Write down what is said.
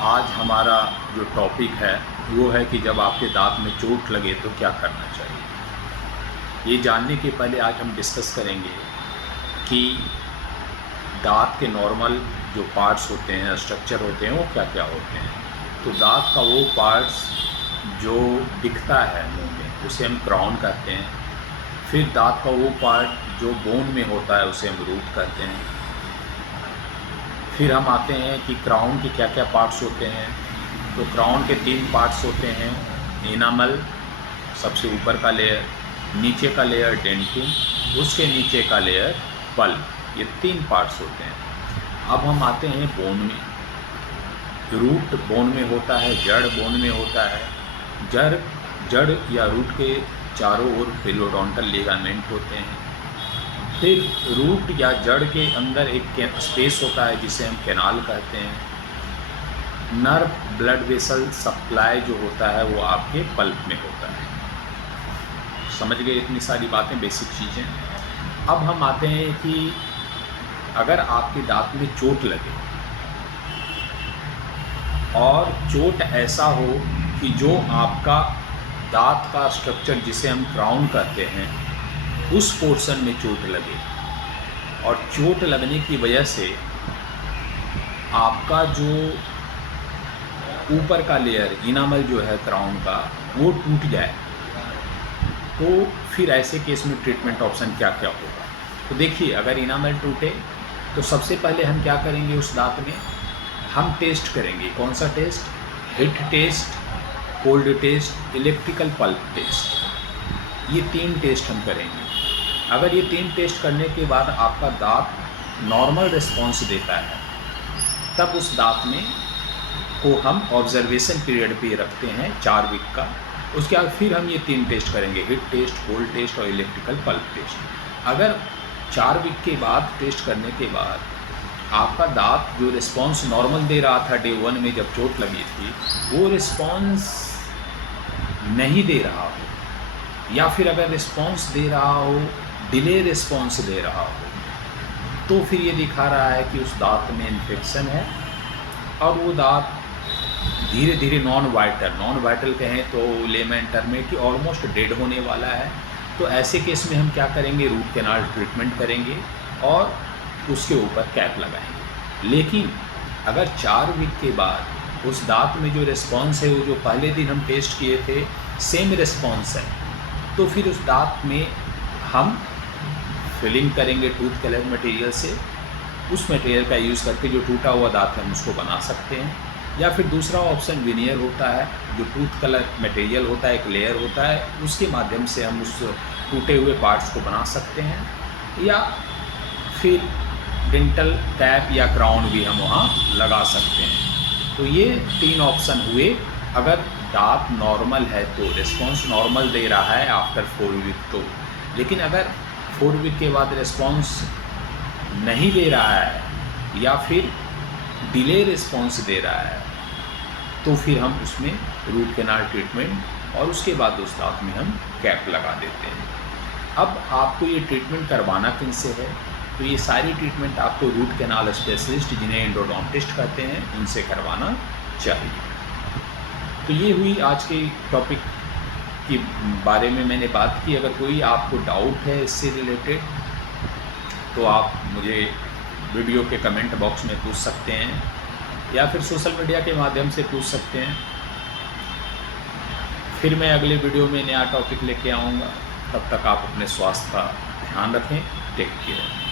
आज हमारा जो टॉपिक है वो है कि जब आपके दांत में चोट लगे तो क्या करना चाहिए। ये जानने के पहले आज हम डिस्कस करेंगे कि दांत के नॉर्मल जो पार्ट्स होते हैं, स्ट्रक्चर होते हैं, वो क्या क्या होते हैं। तो दांत का वो पार्ट्स जो दिखता है मुंह में उसे हम क्राउन कहते हैं। फिर दांत का वो पार्ट जो बोन में होता है उसे हम रूट कहते हैं। फिर हम आते हैं कि क्राउन के क्या क्या पार्ट्स होते हैं। तो क्राउन के 3 पार्ट्स होते हैं, एनामल सबसे ऊपर का लेयर, नीचे का लेयर डेंटिन, उसके नीचे का लेयर पल्प। ये 3 पार्ट्स होते हैं। अब हम आते हैं बोन में। रूट बोन में होता है, जड़ बोन में होता है। जड़ या रूट के चारों ओर पेरियोडोंटल लिगामेंट होते हैं। फिर रूट या जड़ के अंदर एक स्पेस होता है जिसे हम कैनाल कहते हैं। नर्व ब्लड वेसल सप्लाई जो होता है वो आपके पल्प में होता है। समझ गए इतनी सारी बातें, बेसिक चीज़ें। अब हम आते हैं कि अगर आपके दांत में चोट लगे और चोट ऐसा हो कि जो आपका दांत का स्ट्रक्चर जिसे हम क्राउन कहते हैं उस पोर्शन में चोट लगे और चोट लगने की वजह से आपका जो ऊपर का लेयर इनामल जो है क्राउन का वो टूट जाए, तो फिर ऐसे केस में ट्रीटमेंट ऑप्शन क्या क्या होगा। तो देखिए, अगर इनामल टूटे तो सबसे पहले हम क्या करेंगे, उस दांत में हम टेस्ट करेंगे। कौन सा test? Heat test, cold test, electrical pulp test. ये 3 टेस्ट हम करेंगे। अगर ये 3 टेस्ट करने के बाद आपका दांत नॉर्मल रिस्पॉन्स देता है, तब उस दांत में को हम ऑब्जर्वेशन पीरियड पे रखते हैं 4 वीक का। उसके बाद फिर हम ये 3 टेस्ट करेंगे, हिट टेस्ट, कोल्ड टेस्ट और इलेक्ट्रिकल पल्प टेस्ट। अगर 4 वीक के बाद टेस्ट करने के बाद आपका दांत जो रिस्पॉन्स नॉर्मल दे रहा था डे 1 में जब चोट लगी थी, वो रिस्पॉन्स नहीं दे रहा हो, या फिर अगर रिस्पॉन्स दे रहा हो, डिले रिस्पॉन्स दे रहा हो, तो फिर ये दिखा रहा है कि उस दांत में इन्फेक्शन है और वो दांत धीरे धीरे नॉन वाइटल कहें तो लेमन टर्म में कि ऑलमोस्ट डेड होने वाला है। तो ऐसे केस में हम क्या करेंगे, रूट कैनाल ट्रीटमेंट करेंगे और उसके ऊपर कैप लगाएंगे। लेकिन अगर 4 वीक के बाद उस दांत में जो रिस्पॉन्स है वो जो पहले दिन हम टेस्ट किए थे सेम रिस्पॉन्स है, तो फिर उस दांत में हम फिलिंग करेंगे टूथ कलर मटेरियल से। उस मटेरियल का यूज़ करके जो टूटा हुआ दांत है हम उसको बना सकते हैं। या फिर दूसरा ऑप्शन विनियर होता है, जो टूथ कलर मटेरियल होता है, एक लेयर होता है, उसके माध्यम से हम उस टूटे हुए पार्ट्स को बना सकते हैं। या फिर डेंटल कैप या क्राउन भी हम वहाँ लगा सकते हैं। तो ये 3 ऑप्शन हुए। अगर दांत नॉर्मल है तो रिस्पॉन्स नॉर्मल दे रहा है आफ्टर 4 वीक तो, लेकिन अगर 4 वीक के बाद रिस्पॉन्स नहीं दे रहा है या फिर डिले रिस्पॉन्स दे रहा है, तो फिर हम उसमें रूट कैनाल ट्रीटमेंट और उसके बाद उस दांत में हम कैप लगा देते हैं। अब आपको ये ट्रीटमेंट करवाना किन से है, तो ये सारी ट्रीटमेंट आपको रूट कैनाल स्पेशलिस्ट जिन्हें एंडोडोंटिस्ट कहते हैं उनसे करवाना चाहिए। तो ये हुई आज के टॉपिक के बारे में मैंने बात की। अगर कोई आपको डाउट है इससे रिलेटेड तो आप मुझे वीडियो के कमेंट बॉक्स में पूछ सकते हैं या फिर सोशल मीडिया के माध्यम से पूछ सकते हैं। फिर मैं अगले वीडियो में नया टॉपिक लेके आऊँगा। तब तक आप अपने स्वास्थ्य का ध्यान रखें। Take care.